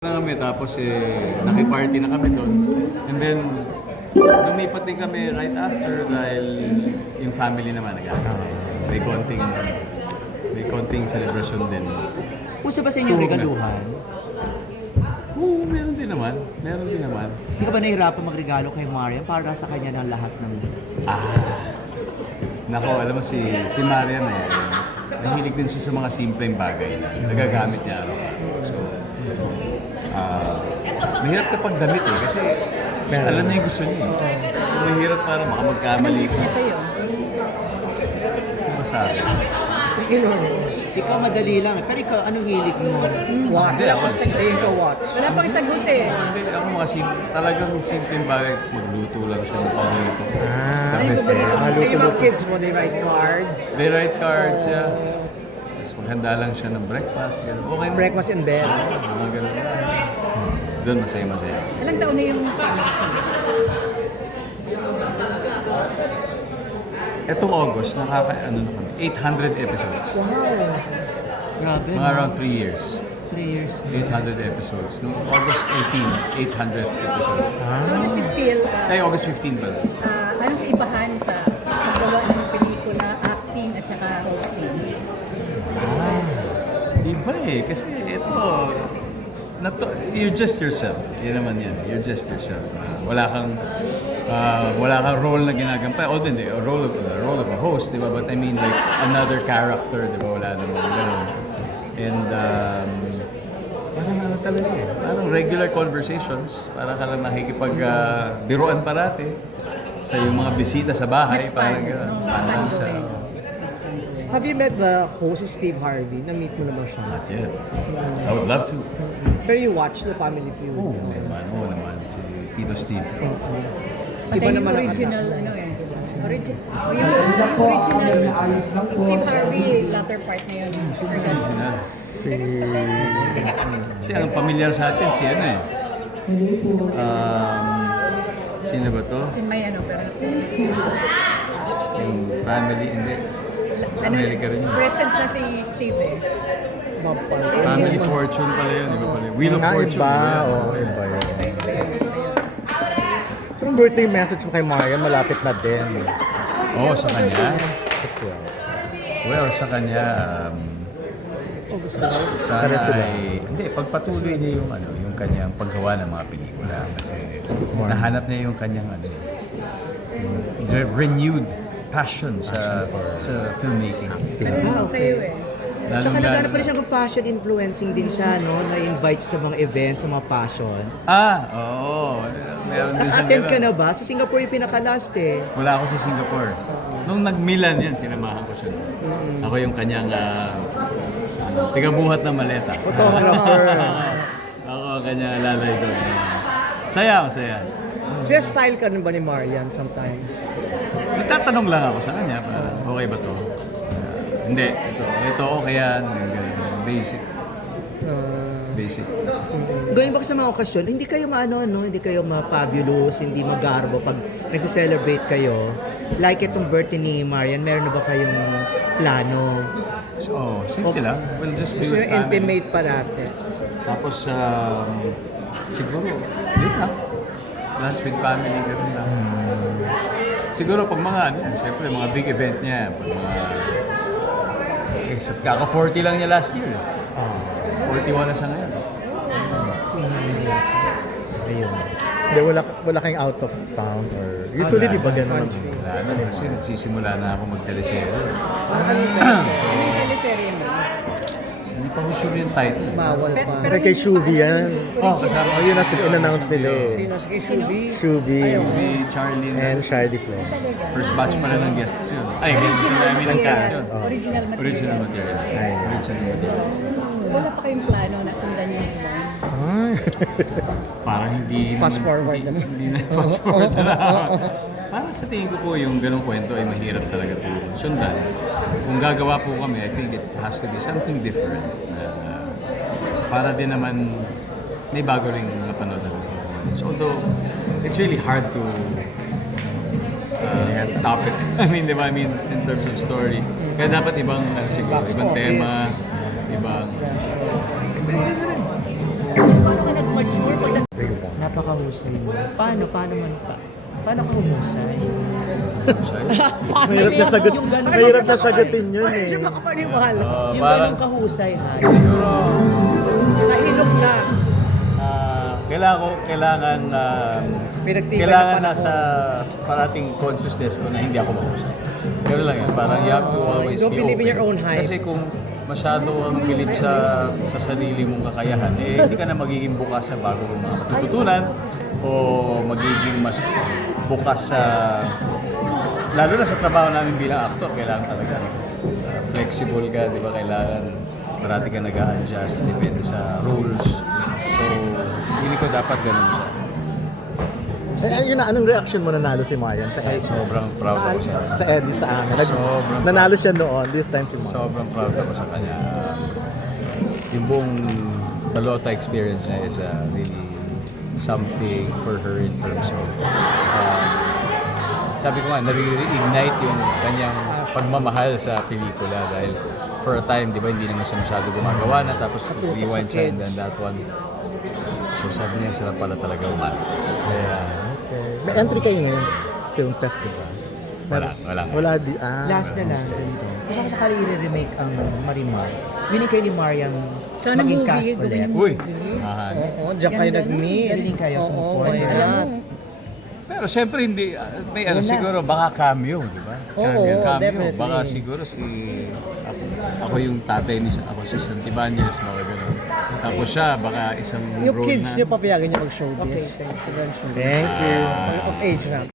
Na kami tapos naki-party na kami doon. And then lumipat din kami right after dahil yung family naman nag-aakay. So, may konting celebration din. Uso ba sa inyo regaluhan? Oo, meron din naman. Hindi ka ba nahihirapan magregalo kay Marian para sa kanya ng lahat ng... Nako, alam mo si Marian nahilig din siya sa mga simpleng bagay na nagagamit niya araw-araw. So, mahirap kapag damit kasi alam niya yung gusto niya. Mahirap para baka magkamali. Anong gift niya sa'yo? Ano masabi? Ikaw madali lang. Pero ikaw, anong hilig mo? Watch. Hindi, ako. Ayun ka watch. Wala pang sagot eh. Hindi, ako talagang simpleng bagay. Magluto lang siya ng paborito. Ano yung paborito? Yung mga kids mo, they write cards. They write cards, yeah. Tapos maghanda lang siya ng breakfast. Ganun. Okay, Breakfast in bed. mga ganun. Doon masaya. Ilang taon na yung Etong August, na kami, 800 episodes. Grabe. Mga around 3 years. 3 years. 800 episodes. Noong August 18, 800 episodes. How does it feel? Ay, August 15 pala. Anong kaibahan sa paggawa ng pelikula, acting at saka hosting? Iba kasi ito, you're just yourself. Yan naman yan. You're just yourself. Wala kang role na ginagampay. Although hindi, a role of a host, di ba? But I mean like another character, di ba? Wala naman ganun. And parang talaga parang regular conversations. Parang ka lang nakikipag-biruan parati sa yung mga bisita sa bahay. Mas fun. Mas fun doon. Have you met the host, Steve Harvey? Na-meet mo na ba siya? Not yet. I would love to. Pero you watch the Family Feud? Oo naman. Si Tito Steve. Pati yung original, yung original Steve Harvey, latter part na yun. Original. Kasi ang pamilyar sa atin, sino ba to? Kasi may pero Yung family, hindi. America rin yun. present na si Steve eh. Family Fortune pala yun, iba pala. Wheel of Fortune. Iba, iba yun. So, yung birthday message mo kay Marian, malapit na din. Oo, sa kanya. Well, sa kanya, sana hindi, pagpatuloy niya yung kanyang paggawa ng mga pelikula. Kasi nahanap niya yung kanyang renewed passion sa filmmaking. Ano kayo eh? Tsaka naghanap pa rin siya ng fashion influencing din siya, no? Na-invite sa mga events, sa mga fashion. Oo. Meron din Naka-attend ka ganun. na ba? Sa Singapore yung pinaka-last eh. Wala ako sa Singapore. Nung nag-Milan yan, sinamahan ko siya. Ako yung kanyang tigabuhat ng maleta. Photographer. Ako ang kanyang alalay doon. Masaya. Siya style ka rin ba ni Marian sometimes? Nagtatanong lang ako sa kanya, parang okay ba to? Hindi, ito okay yan. Basic. Going back sa mga okasyon, hindi kayo hindi kayo ma-fabulous, hindi magarbo pag nagse-celebrate kayo. Like itong birthday ni Marian, meron na ba kayong plano? So, simple lang. We'll just be Gusto with yung family. intimate pa natin. Tapos, siguro, yun lang. Lunch with family, gano'n lang. Siguro pag mga, syempre, mga big event niya, pag mga, so, kaka-40 lang niya last year. 41 na siya ngayon. Ayun. Hindi, wala kayong out of town or... Usually, di ba ganun? Wala na, kasi nagsisimula na ako mag-teleserye. Anong teleserye mo? Hindi pa ko sure yung title. Bawal pa. Pero kay Shubi yan. Kasama Oh, yun ang in-announce nila eh. Sino? Si Shubi? Shubi Si Charlie and Shardy Flo. Talaga? first batch pala ng guests yun. Ay, guests yun. I mean, ang cast yun. Original material. Original material. Original material. Wala pa kayong plano na sundan yung ibang? Ay. Parang hindi... Fast forward na. Hindi na fast forward na. Parang sa tingin ko po yung ganong kwento ay mahirap talaga po sundan. Kung gagawa po kami, I think it has to be something different. Para din naman may bago ring napanood namin. So, although it's really hard to top it. I mean, di ba? In terms of story. Kaya dapat ibang, siguro, ibang tema, ibang... Paano ka mature pag Napakahusay mo. Paano man pa? Paano ka humusay? Mahirap na sagot. Yung ganun. Mahirap na sagutin yun Ay, eh. siya makapaniwala. Yung Parang, ganun kahusay, ha? siguro, Nahilog na. kailangan Pinagtipan kailangan ng nasa parating consciousness ko na hindi ako mahusay. Gano'n lang yan. Parang you have to always Don't be believe in open. your own hype. Kasi kung masyado kang bilib sa sarili mong kakayahan, hindi ka na magiging bukas sa bagong mga matututunan o magiging mas bukas sa lalo na sa trabaho namin bilang aktor, kailangan talaga flexible ka, di ba? Kailangan marati ka nag-a-adjust, depende sa rules. So, hindi ko dapat ganun siya. Yun na, anong reaction mo nanalo si Marian sa Eddie? Sobrang proud ako sa kanya. Sa Eddie sa amin. Sobrang Nanalo siya noon, this time si Marian. Sobrang proud ako sa kanya. Yung buong Balota experience niya is really something for her in terms of sabi ko nga, nare-reignite yung kanyang pagmamahal sa pelikula dahil for a time, di ba, hindi naman siya masyado gumagawa na tapos rewind siya and then that one. So sabi niya, sarap pala talaga umano. Kaya, Okay. May entry kayo ngayon, film festival. wala. Wala di, Last na lang. Kung saan sakali i-remake ang Marimar, willing kayo ni Mariam Sana maging movie, cast ulit. Uy, mahan. Oo, diyan kayo nag-meet. Willing kayo Oo, sumuporta. why not? Pero siyempre hindi, may ano, siguro baka cameo, di ba? Oo, Cameo. definitely. Baka siguro ako yung tatay ni ako si Santibanez, baka gano'n. Tapos siya, baka isang Yung role kids na. niyo papayagan niyo mag-showbiz. Okay, Eventually. Thank you. Of age na.